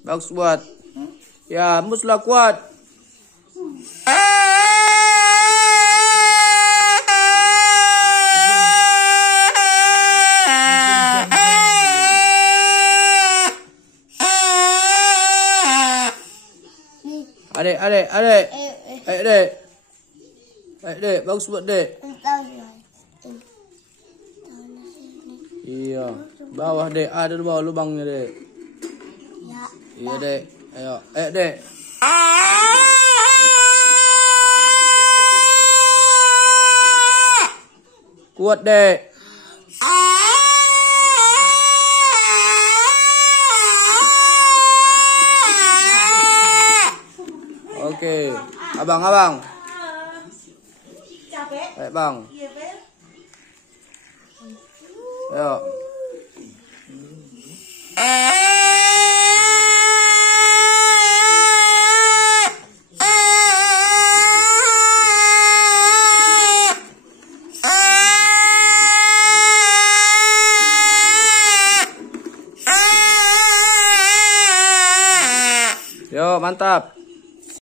Bagus buat. Ya, muslah kuat. Adek. Dek, bagus buat dek. Iya, bawah dek, ada di bawah lubangnya dek. Iya dek, ayo, dek. Kuat dek. Oke, abang. Bang. Ayo. Yo, mantap.